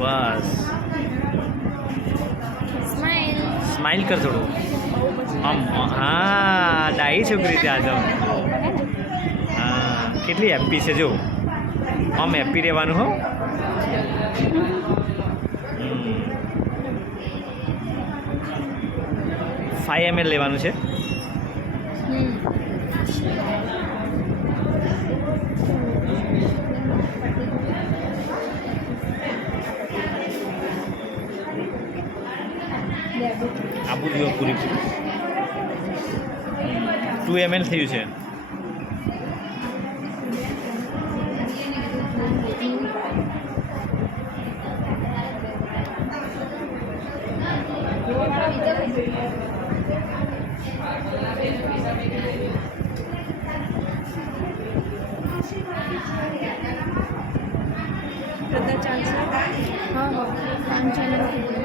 બસ smile કર થોડું આમ. હા ડાઈ છોકરી છે આ તો. હા કેટલી હેપી છે જો. આમ હેપી રહેવાનું હો. 5 ml લેવાનું છે. આબુ દીવો પૂરી 2 ml થયું છે. ચાલશે. હા હા 5 ચેનલ